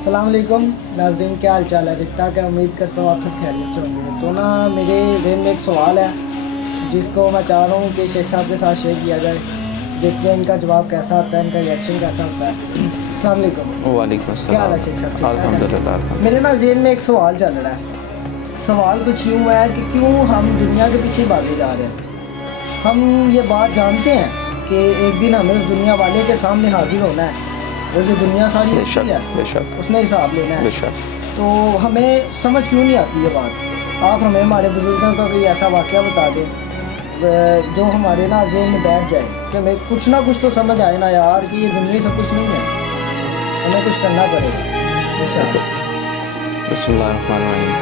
अस्सलाम वालेकुम नाज़रीन, क्या हाल चाल है? ठीक ठाक है, उम्मीद करता हूँ आप सब खैरियत से होंगे। तो ना मेरे ज़हन में एक सवाल है जिसको मैं चाह रहा हूँ कि शेख साहब के साथ शेयर किया जाए। देखते हैं इनका जवाब कैसा आता है, इनका रिएक्शन कैसा होता है। अस्सलाम वालेकुम। वालेकुम अस्सलाम। क्या हाल है शेख साहब? ठीक ठाक है? अल्हम्दुलिल्लाह। मेरे ना ज़हन में एक सवाल चल रहा है। सवाल कुछ यूँ है कि क्यों हम दुनिया के पीछे भागे जा रहे हैं। हम ये बात जानते हैं कि एक दिन हमें उस दुनिया वाले के सामने हाजिर होना है, वो जो दुनिया सारी उसकी है, बेशक उसने हिसाब लेना है। बेशक। तो हमें समझ क्यों नहीं आती ये बात? आप हमें हमारे बुजुर्गों का कोई ऐसा वाक़या बता दें जो हमारे ना ज़हन में बैठ जाए कि हमें कुछ ना कुछ तो समझ आए ना यार कि ये दुनिया सब कुछ नहीं है, हमें कुछ करना पड़ेगा। इंशाअल्लाह। बिस्मिल्लाहिर्रहमानिर्रहीम।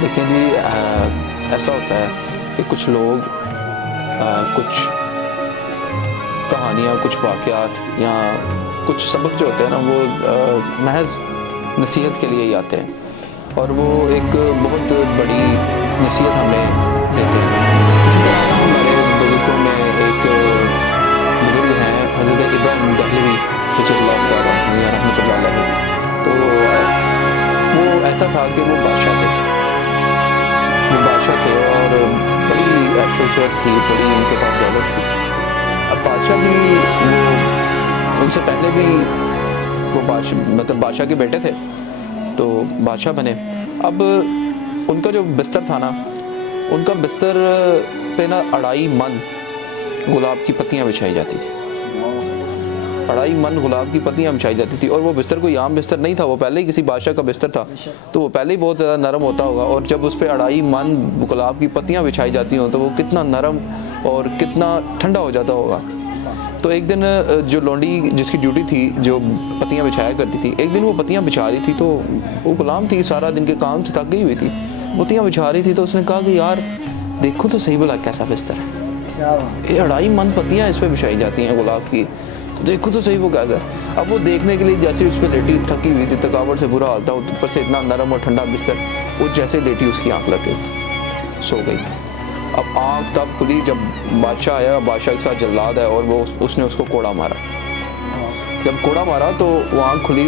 देखिए जी, ऐसा होता है कि कुछ लोग कुछ कहानियाँ, कुछ वाक़यात या कुछ सबक जो होते हैं ना, वो महज नसीहत के लिए ही आते हैं और वो एक बहुत बड़ी नसीहत हमें देते हैं। इसी तरह ना हमारे बुजुर्गों में एक बुज़ुर्ग हैं हज़रत इब्राहिम दहलवी रहमतुल्लाह अलैह। तो वो ऐसा था कि वो बादशाह थे और बड़ी ऐशो-इशरत थी, बड़ी उनके पास दौलत थी। अब बादशाह भी वो उनसे पहले भी वो बादशाह के बेटे थे, तो बादशाह बने। अब उनका जो बिस्तर था ना, उनका बिस्तर पे ना 2.5 मन गुलाब की पत्तियां बिछाई जाती थी। 2.5 मन गुलाब की पत्तियां बिछाई जाती थी और वो बिस्तर कोई आम बिस्तर नहीं था, वो पहले ही किसी बादशाह का बिस्तर था, तो वो पहले ही बहुत ज़्यादा नरम होता होगा। और जब उस पर 2.5 मन गुलाब की पत्तियां बिछाई जाती हों तो वो कितना नरम और कितना ठंडा हो जाता होगा। तो एक दिन जो लौंडी जिसकी ड्यूटी थी, जो पत्तियां बिछाया करती थी, एक दिन वो पत्तियां बिछा रही थी, तो वो गुलाम थी, सारा दिन के काम से थक गई हुई थी, पत्तियां बिछा रही थी। तो उसने कहा कि यार देखो तो सही भला कैसा बिस्तर है, ये 2.5 मन पत्तियां इस पर बिछाई जाती हैं गुलाब की, तो देखो तो सही वो कैसा है। अब वो देखने के लिए जैसे उस पर लेटी, थकी हुई थी, थकावट से बुरा हाल था, ऊपर से इतना नरम और ठंडा बिस्तर, वो जैसे लेटी उसकी आँख लग गई, सो गई। अब आँख तब खुली जब बादशाह आया, बादशाह के साथ जल्लाद है और वो उसने उसको कोड़ा मारा। जब कोड़ा मारा तो वो आँख खुली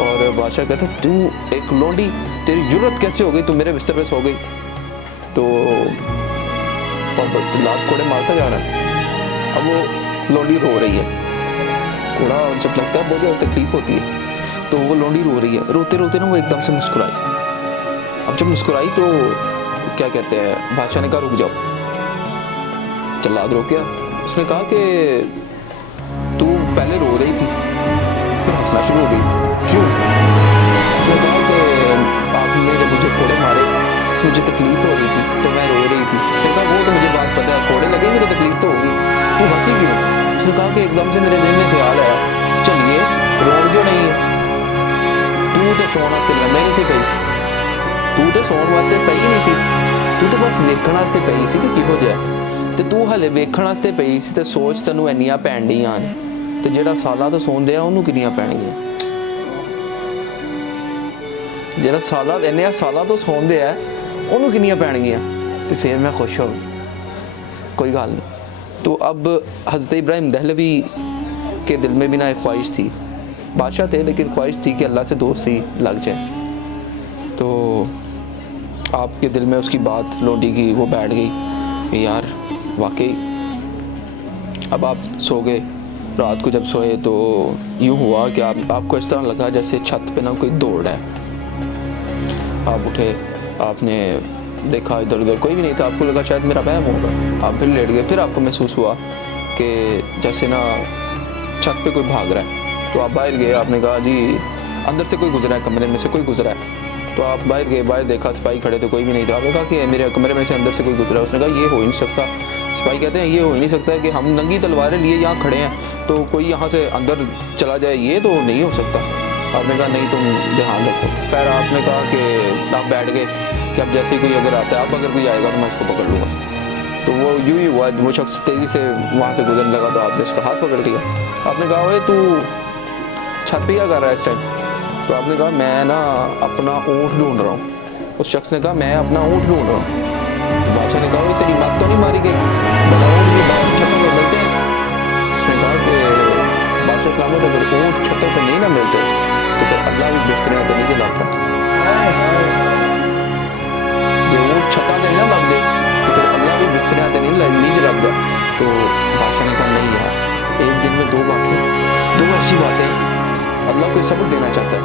और बादशाह कहता तू एक लौंडी, तेरी जुर्रत कैसे हो गई, तू मेरे बिस्तर पे सो गई? तो जल्लाद कोड़े मारता जा रहा है। अब वो लौंडी रो रही है, कोड़ा जब लगता है बहुत ज़्यादा तकलीफ होती है, तो वो लौंडी रो रही है। रोते रोते ना वो एकदम से मुस्कुराई। अब जब मुस्कुराई तो क्या कहते हैं, बादशाह ने कहा रुक जाओ। जल्लाद रोक गया। उसने कहा कि तू पहले रो रही थी, फिर हंसना शुरू हो गई, क्यों? उसने कहा कि आपने जब मुझे कोड़े मारे मुझे तकलीफ हो रही थी तो मैं रो रही थी। उसने कहा वो तो मुझे बात पता है, कोड़े लगेंगे तो तकलीफ तो होगी, वो हंसी क्यों? उसने कहा कि एकदम से मेरे ज़हन में ख्याल आया, चलिए रोन क्यों नहीं है, तू तो सोन वास्ते लम्बे नहीं सी पई, तू तो सोन वास्ते पई नहीं सी, तू तो बस वेखण वास्ते पई सी कि किहो जिहा, ते तू हले वेखण वास्ते पई सी ते सोच तैनूं इन्नियां पैण डईयां ने, ते जिहड़ा सालां तो सोन दिया उहनूं किन्नियां पैणगीआं? जिहड़ा इन्नियां सालां तो सोन दिया उहनूं किन्नियां पैणगीआं? ते फिर मैं खुश हो गई, कोई गल नहीं। तो अब हज़रत इब्राहिम दहलवी के दिल में भी ना एक ख्वाहिश थी, बादशाह थे लेकिन ख्वाहिश थी कि अल्लाह से दोस्ती लग जाए। तो आपके दिल में उसकी बात लौंडी की वो बैठ गई कि यार वाकई। अब आप सो गए, रात को जब सोए तो यूँ हुआ कि आपको इस तरह लगा जैसे छत पे ना कोई दौड़ रहा है। आप उठे, आपने देखा इधर उधर कोई भी नहीं था, आपको लगा शायद मेरा वहम होगा, आप फिर लेट गए। फिर आपको महसूस हुआ कि जैसे ना छत पे कोई भाग रहा है, तो आप बाहर गए, आपने कहा जी अंदर से कोई गुजरा है, कमरे में से कोई गुजरा है। तो आप बाहर गए, बाहर देखा सिपाही खड़े थे, कोई भी नहीं था। आपने कहा कि मेरे कमरे में से अंदर से कोई गुजरा है। उसने कहा ये हो ही नहीं सकता। सिपाही कहते हैं ये हो ही नहीं सकता कि हम नंगी तलवारें लिए यहाँ खड़े हैं तो कोई यहाँ से अंदर चला जाए, ये तो नहीं हो सकता। आपने कहा नहीं, तुम ध्यान रखो। फिर आपने कहा कि आप बैठ गए कि अब जैसे ही कोई अगर आता है, अब अगर कोई आएगा तो मैं उसको पकड़ लूँगा। तो वो यूँ ही हुआ, वो शख्स तेज़ी से वहाँ से गुजरने लगा तो आपने उसका हाथ पकड़ लिया। आपने कहा ओए तू छत पे क्या कर रहा है इस टाइम? तो आपने कहा मैं ना अपना ऊँट ढूंढ रहा हूँ। उस शख्स ने कहा मैं अपना ऊँट ढूंढ रहा हूँ। तो बादशाह ने कहा तेरी मत तो नहीं मारी गई, बता ऊँट भी छतों पर मिलते हैं? उसने कहा कि बादशाह सलामत अगर ऊँट छतों पर नहीं ना मिलते تو پھر اللہ بھی بسترے تو نہیں جلاتا. جو اونٹ چھتا تے نہیں لگتے تو پھر اللہ بھی بسترے تے نہیں جلاتا. تو بادشاہ نے کہا نہیں یار, ایک دن میں 2 واقعے 2 ایسی باتیں اللہ کو سبق دینا چاہتا ہے.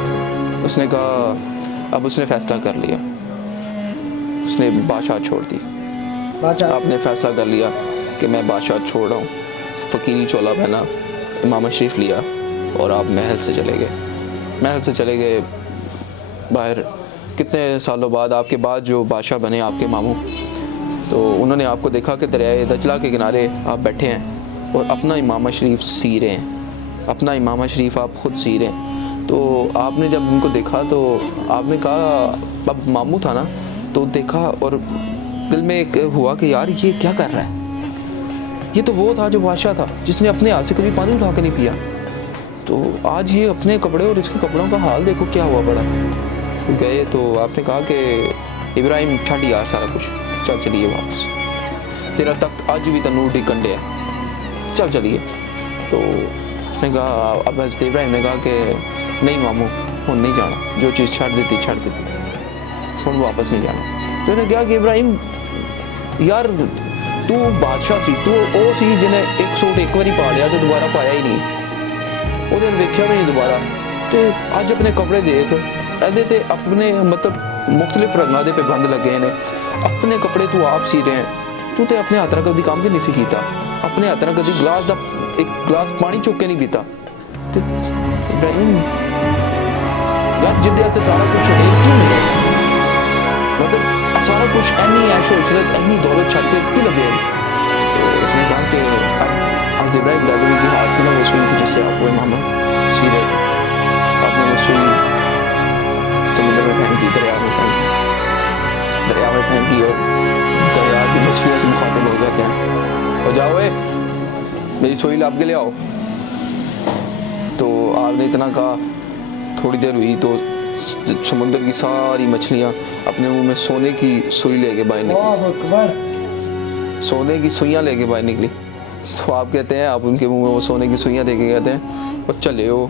اس نے کہا, اب اس نے فیصلہ کر لیا, اس نے بادشاہ چھوڑ دی. آپ نے فیصلہ کر لیا کہ میں بادشاہ چھوڑ رہا ہوں, فقیری چولا پہنا, امامہ شریف لیا اور آپ محل سے چلے گئے باہر. کتنے سالوں بعد آپ کے بعد جو بادشاہ بنے آپ کے ماموں, تو انہوں نے آپ کو دیکھا کہ دریائے دجلہ کے کنارے آپ بیٹھے ہیں اور اپنا امامہ شریف سی رہے ہیں, اپنا امامہ شریف آپ خود سی رہے ہیں. تو آپ نے جب ان کو دیکھا تو آپ نے کہا, اب ماموں تھا نا, تو دیکھا اور دل میں ایک ہوا کہ یار یہ کیا کر رہا ہے, یہ تو وہ تھا جو بادشاہ تھا جس نے اپنے ہاتھ سے کبھی پانی اٹھا کے نہیں پیا. تو آج یہ اپنے کپڑے اور اس کے کپڑوں کا حال دیکھو کیا ہوا پڑا. گئے تو آپ نے کہا کہ ابراہیم چھڈ یار سارا کچھ, چل چلیے واپس, تیرا تخت آج بھی تنور ڈی کنڈے ہے, چل چلیے. تو اس نے کہا, اب حضرت ابراہیم نے کہا کہ نہیں ماموں ہوں نہیں جانا, جو چیز چھڑ دیتی ہوں واپس نہیں جانا. تو انہوں نے کہا کہ ابراہیم یار تو بادشاہ سی, تو او سی جنہیں ایک سوٹ ایک باری پا لیا تو دوبارہ پایا ہی نہیں, وہ دن ویکھیا بھی نہیں دوبارہ. تو اج اپنے کپڑے دیکھ, ایدے تے اپنے مطلب مختلف رنگاں دے پہ بند لگے ہیں, اپنے کپڑے تو آپ سی رہے ہیں, تو تے اپنے ہاتھ نال کبھی کام بھی نہیں سی کیتا, اپنے ہاتھ نال کبھی ایک گلاس پانی چک کے نہیں پیتا. تے ابراہیم یار جدے سے سارا کچھ چھوڑے کیوں نہیں, مطلب سارا کچھ اینی عیش و عشرت اینی دولت چھڑ کے کیوں لگے. تو اس نے کہا کہ اب حضرت ابراہیم دہلوی کے ہاتھ میں وہ سوئی تھی جس سے آپ وہ امامہ سی رہے تھے, آپ نے وہ سوئی سمندر میں پھینک دی, دریا میں پھینک دی, اور دریا کی مچھلیوں سے مخاطب ہو گئے ہیں, اور جاؤ میری سوئی لاب کے لے آؤ. تو آپ نے اتنا کہا, تھوڑی دیر ہوئی تو سمندر کی ساری مچھلیاں اپنے منہ میں سونے کی سوئی لے کے باہر نکلی, سونے کی سوئیاں لے کے باہر نکلی. تو آپ کہتے ہیں, آپ ان کے منہ میں وہ سونے کی سوئیاں دے کے کہتے ہیں, اور چلے ہو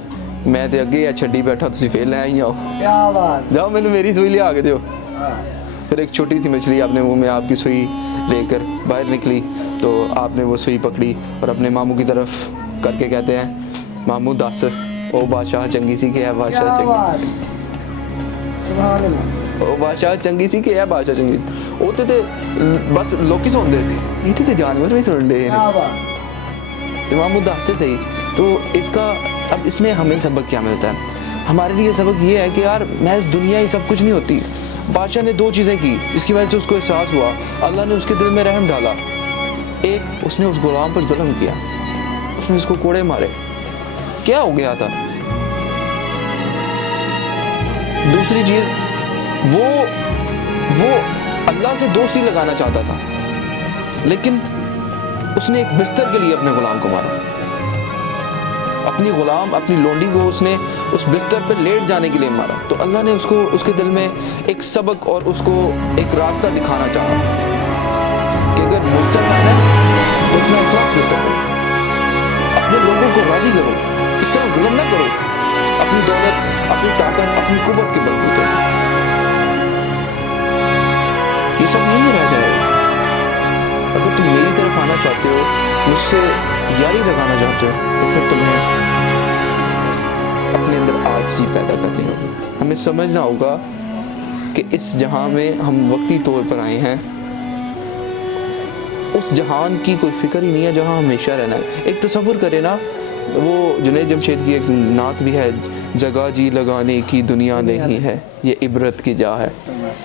میں تے اگے یا چھڈی بیٹھا تسی پھر لے آئی آؤ, جاؤ میں نے میری سوئی لے آ کے دیو. پھر ایک چھوٹی سی مچھلی اپنے منہ میں آپ کی سوئی لے کر باہر نکلی, تو آپ نے وہ سوئی پکڑی اور اپنے ماموں کی طرف کر کے کہتے ہیں, ماموں دس او بادشاہ چنگی سی کہ ہے بادشاہ چنگی, سبحان اللہ, او بادشاہ چنگی سی کہ ہے بادشاہ چنگی. وہ تے بس لوگ ہی سوندے سی, یہ تے جانور نہیں سن رہے ہیں. ماموں دس سے صحیح. تو اس کا اب اس میں ہمیں سبق کیا ملتا ہے, ہمارے لیے سبق یہ ہے کہ یار محض دنیا ہی سب کچھ نہیں ہوتی. بادشاہ نے 2 چیزیں کی جس کی وجہ سے اس کو احساس ہوا, اللہ نے اس کے دل میں رحم ڈالا. ایک, اس نے اس غلام پر ظلم کیا, اس نے اس کو کوڑے مارے, کیا ہو گیا تھا. دوسری چیز, وہ اللہ سے دوستی لگانا چاہتا تھا, لیکن اس نے ایک بستر کے لیے اپنے غلام کو مارا. اپنی لونڈی کو اس نے اس بستر پر لیٹ جانے کے لیے مارا. تو اللہ نے اس کے دل میں ایک سبق اور اس کو ایک راستہ دکھانا چاہا کہ اگر مجتمع ہے تو اپنا اخلاق بہتر کرو, اپنے لوگوں کو راضی کرو, اس طرح ظلم نہ کرو, اپنی دولت, اپنی طاقت, اپنی قوت کے بلبوتے. یہ سب یہی رہ جائے. اگر تم میری طرف آنا چاہتے ہو, مجھ سے یاری لگانا چاہتے ہو, تو پھر تمہیں اپنے اندر عاجزی پیدا کرنی ہوگی. ہمیں سمجھنا ہوگا کہ اس جہاں میں ہم وقتی طور پر آئے ہیں, اس جہان کی کوئی فکر ہی نہیں ہے جہاں ہمیشہ رہنا ہے. ایک تصور کرے نا, وہ جنید جمشید کی ایک نعت بھی ہے, جگہ جی لگانے کی دنیا نہیں ہے, یہ عبرت کی جا ہے,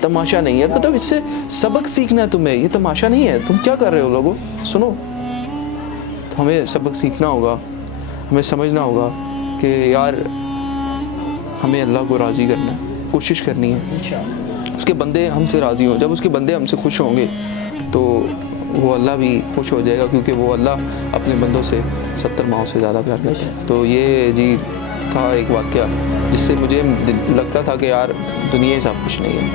تماشا نہیں ہے. مطلب اس سے سبق سیکھنا ہے تمہیں, یہ تماشا نہیں ہے. تم کیا کر رہے ہو لوگوں, سنو. تو ہمیں سبق سیکھنا ہوگا, ہمیں سمجھنا ہوگا کہ یار ہمیں اللہ کو راضی کرنا ہے, کوشش کرنی ہے اس کے بندے ہم سے راضی ہوں. جب اس کے بندے ہم سے خوش ہوں گے تو وہ اللہ بھی خوش ہو جائے گا, کیونکہ وہ اللہ اپنے بندوں سے 70 ماہوں سے زیادہ پیار کرتا ہے. تو یہ جی تھا ایک واقعہ جس سے مجھے لگتا تھا کہ یار دنیا ہی سب کچھ نہیں ہے.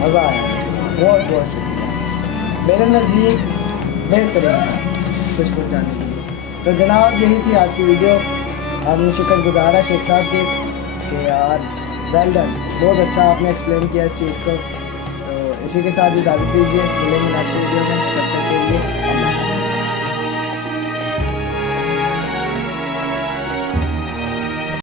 مزہ آیا, بہت بہت شکریہ. میرے نزدیک بہترین تھا کچھ جاننے کے لیے. تو جناب یہی تھی آج کی ویڈیو. ہم شکر گزار ہے شیخ صاحب کے کہ یار ویل ڈن، بہت اچھا آپ نے ایکسپلین کیا اس چیز کو. تو اسی کے ساتھ اجازت دیجیے، ملیں گے نیکسٹ ویڈیو میں، تب تک کے لیے اللہ حافظ.